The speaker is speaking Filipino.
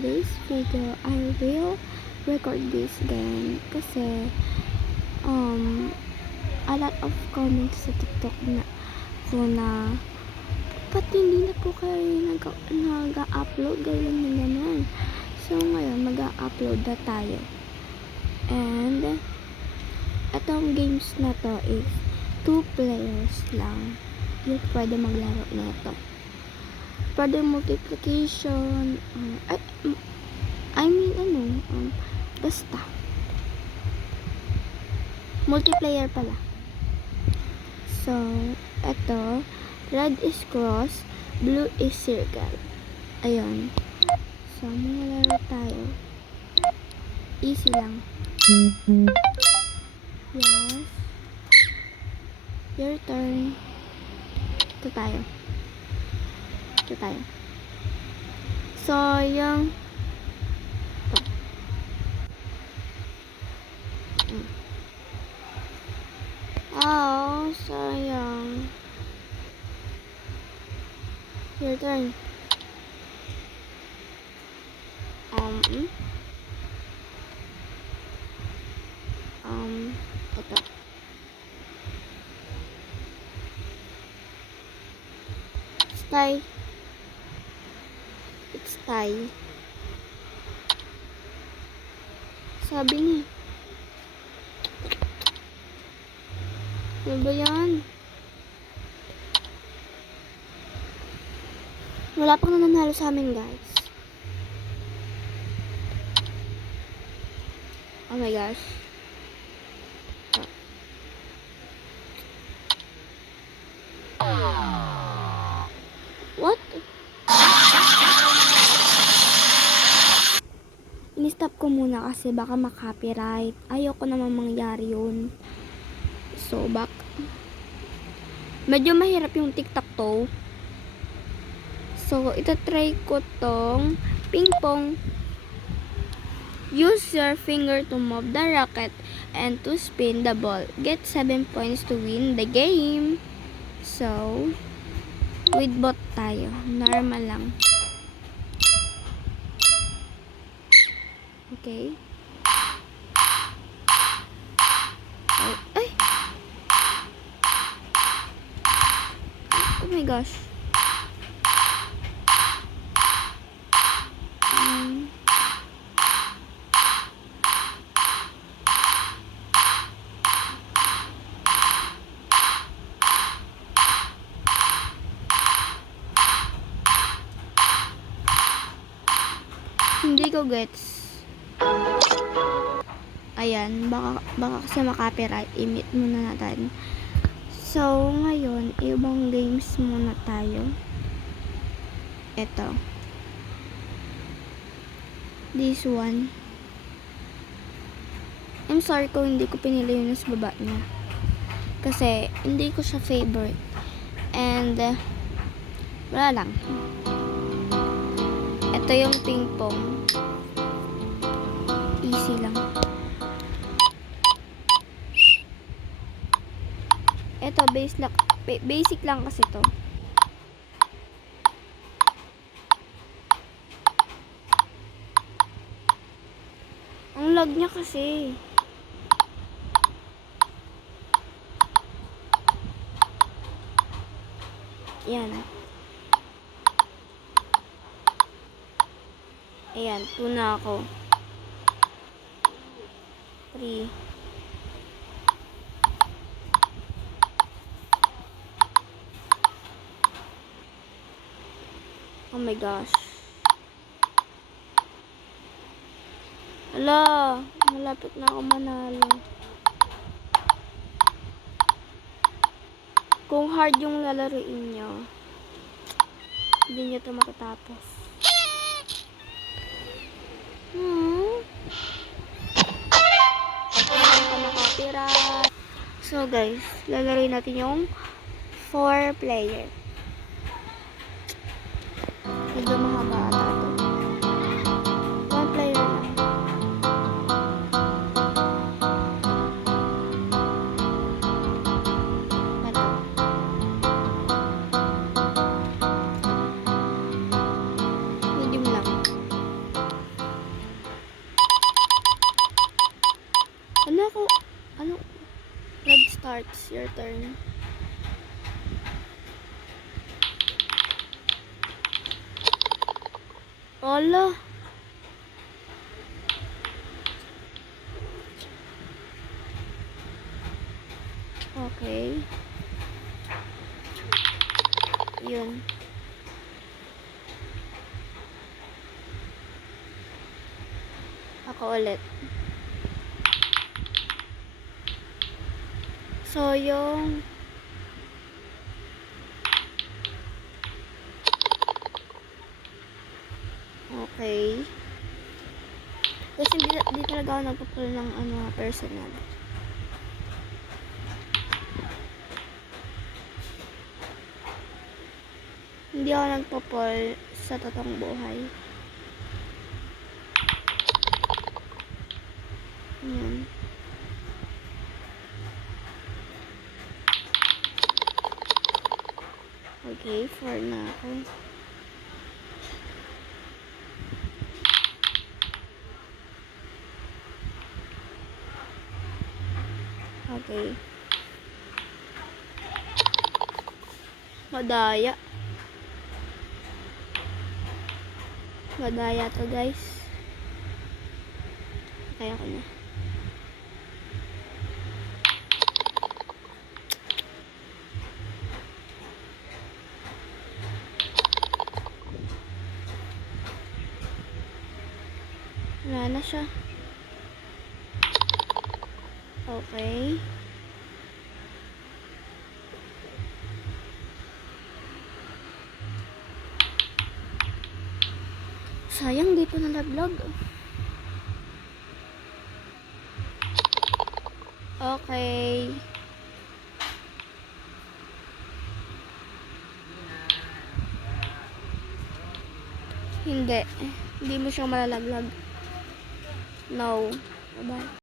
today's video, I will record this game kasi a lot of comments sa TikTok na ba't hindi na po kayo nag-upload ganyan na ganyan. So ngayon mag-upload na tayo, and itong games na to is 2 players lang yung pwede maglaro na ito. Pwede multiplication, basta multiplayer pala. So ito, red is cross, blue is circle. Ayun. So maglalaro tayo. Easy lang. Yes. Your turn. Ito tayo. So, yung sayang. Your turn. Ito. Tie. It's tie. Sabi niya. Ano ba yan? Wala pang nananalo sa amin, guys. Oh my gosh. What? Ini-stop ko muna kasi baka ma-copyright. Ayoko naman mangyari yun. So, medyo mahirap yung TikTok to. So, itatry ko tong ping pong. Use your finger to move the racket and to spin the ball. Get 7 points to win the game. So, with bot tayo. Normal lang. Okay. Ay! Oh my gosh. Hindi ko gets. Ayan, baka kasi makapiright. I-mute muna natin. So, ngayon, ibang games muna tayo. Ito. This one. I'm sorry kung hindi ko pinili yung nasa baba niya. Kasi, hindi ko siya favorite. And, wala lang. Ito yung ping pong. Easy lang. Ito, basic lang kasi to. Ang lag niya kasi. Yan. Ayan, 2 na ako. 3. Oh my gosh. Hala, malapit na ako manalo. Kung hard yung lalaruin nyo, hindi nyo ito matatapos. So guys, lalaruin natin yung 4 player. Medyo mahaba ata ito. 1 player lang. Ito. Medium lang. Marks, your turn. Ala. Okay. Yun. Ako ulit. So, yung okay. Kasi di talaga ako nagpo-pull ng personal. Hindi ako nagpo-pull sa totoong buhay. Yan. Okay, 4 na ako. Okay. Madaya. Madaya to, guys. Kaya ko na. Wala na siya. Okay. Sayang, di pa nalaglag. Okay. Hindi. Hindi mo siya malalaglag. No. Bye-bye.